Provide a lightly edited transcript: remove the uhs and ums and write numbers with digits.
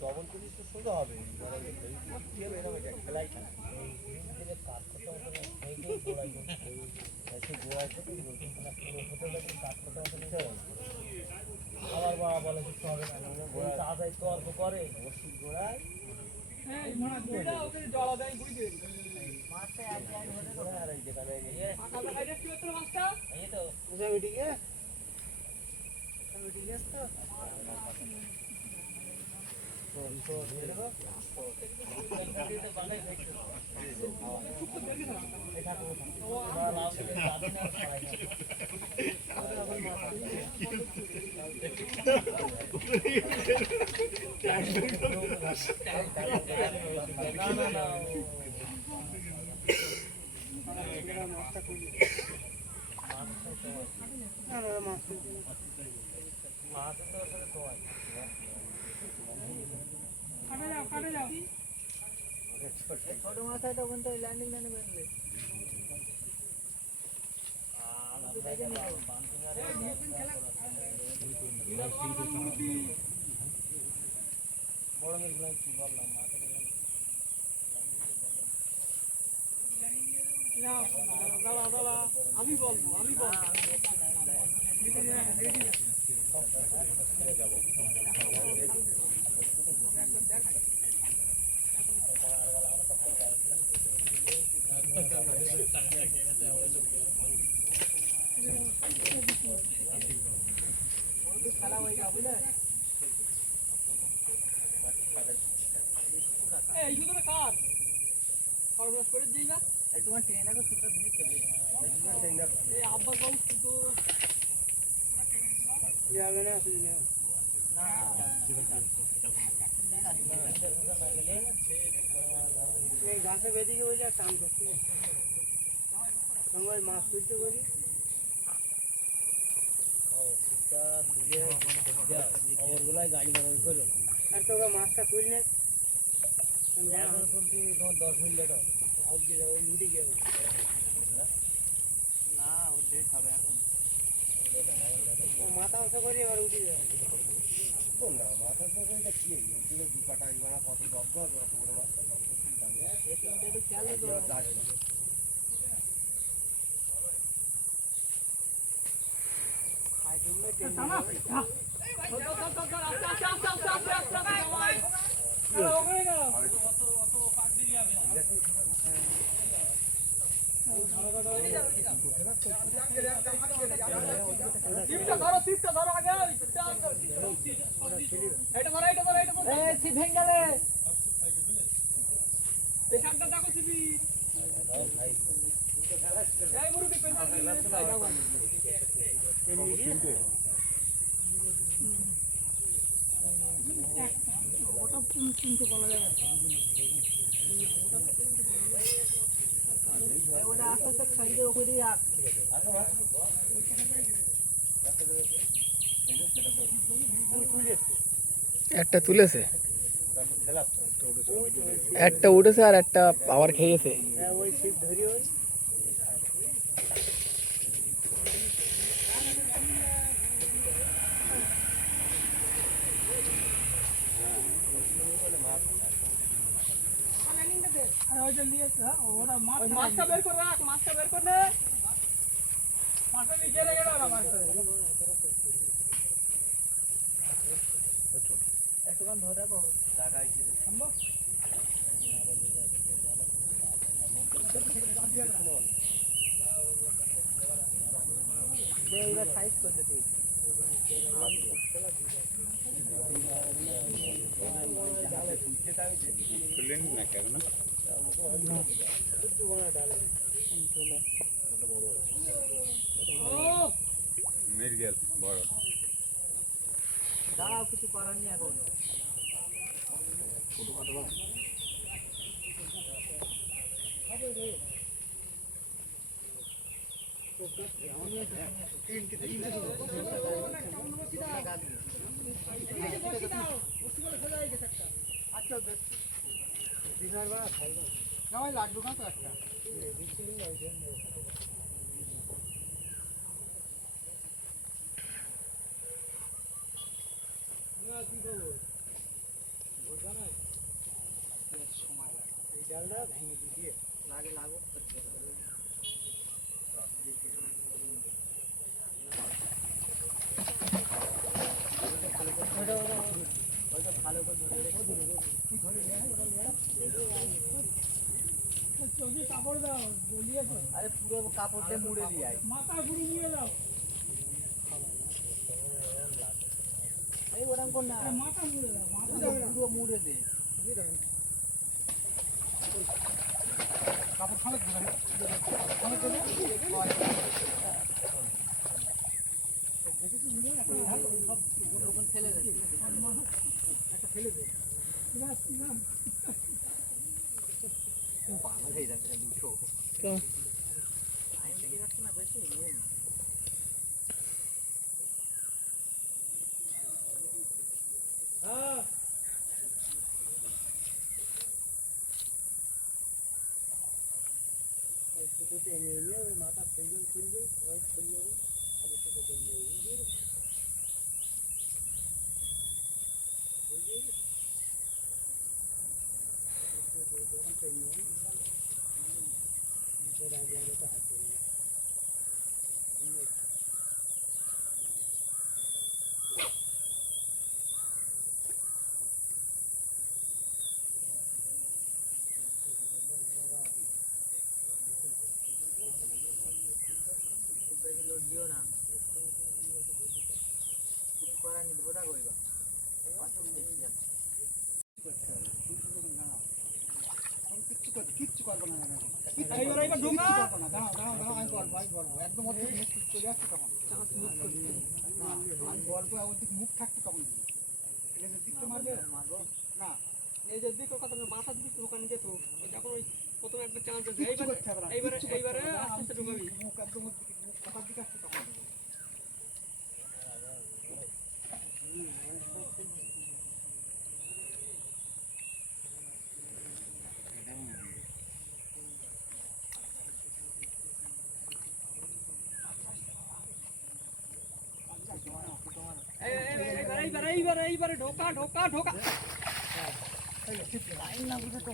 double করিস তো সোজা হবে খেলাই আবার বাবা বলে কিছু হবে না তাড়াতাড়ি তর্ক করে বসির গোড়ায় ছোট মাথায় তখন তো ল্যান্ডিং ম্যানে বেরোলে বড় মেয়ে কি বললাম আমি বলবো খেলা হয়ে যাবে বুঝলে এই শুধু কাট সর্বনাশ করে দিই না একটু ট্রেন আগে সুন্দর ভিড় চলে এই আব্বা বল তো যাবে না আসলে না এই গাছে বেঁধে গিয়ে ওই টান করছি সঙ্গে মাছ তুলতে বলি গাড়ি ব্যবহার করো আর তোকে মাছটা তুললে এখন তুলতে তোমার 10 মিনিট উঠে গিয়ে না ও ডেট হবে এখন মাথা অংশ করি এবার উঠে যাবে না মাথা অংশ করে কি উঠে দু কাটা ইমানা কত দগ্ধ হবে অত বড় মাছটা দগ্ধ একটু খেয়াল রাখো খাই তুমি চিনতে বলা যায় ওটা আস্তে আস্তে খাইলে ওখানে একটা তুলেছে একটা উঠেছে আর একটা আবার খেয়েছে ওই ছিপ ধরি ওই মাছটা বের করে রাখ মাছটা বের করে নে মাছটা নিচে রেখে দাও না মাছটা একটুখান ধরে রাখো জায়গায় গিয়ে সম্ভব এইবার সাইজ করে দিই না কেন না মির্গেল বড় দাঁড়াও কিছু করার নেই এখন ছোট কাটবা আচ্ছা ডিনার বানা খাইবা না ভাই লাগবে না তো একটা সময় এই ডালটা ভেঙে দিয়ে লাগে লাগো ভালো করে ধরে কাপড় দাও আরে পুরো কাপড় দিয়ে মুড়ে দিয়ে মাথা পুরো মুড়ে দাও এই ওরকম কোন না মাথা মুড়ে দাও মাথা পুরো মুড়ে দে কাপড় খানে ধরে খানে দেবে দেখেছিস মুড়ে সব ওরকম ফেলে দে একটা ফেলে দে না না পাগল হয়ে যাচ্ছে দুটো কেন আই থেকে যাচ্ছে না বেশি হ্যাঁ শুধু টেনে নিয়ে ওই মাথা ফেলবে খুলবে ওই খুলবে আর শুধু টেনে নিয়ে যখন টেনে নিয়ে আগে আগে তো হাত দেবে না লোড দিও না কিছু করার নেই ওটা কইবা কিচ্ছু করবো না আমি বলবো একদম চলে আসছে তখন আমি বলবো ওদিক মুখ থাকতো তখন দিকটা মারবে মারবো না নিজের দিক কথা মাথার দিক ঢোকানি যেত যখন ওই প্রথমে একবার চান্স আছে এইবারে আস্তে আস্তে ঢোকাবি মুখ একদম মুখ কথার দিকে আসছে তখন এইবারে ঢোকা ঢোকা ঢোকা লাইন না বুঝে তো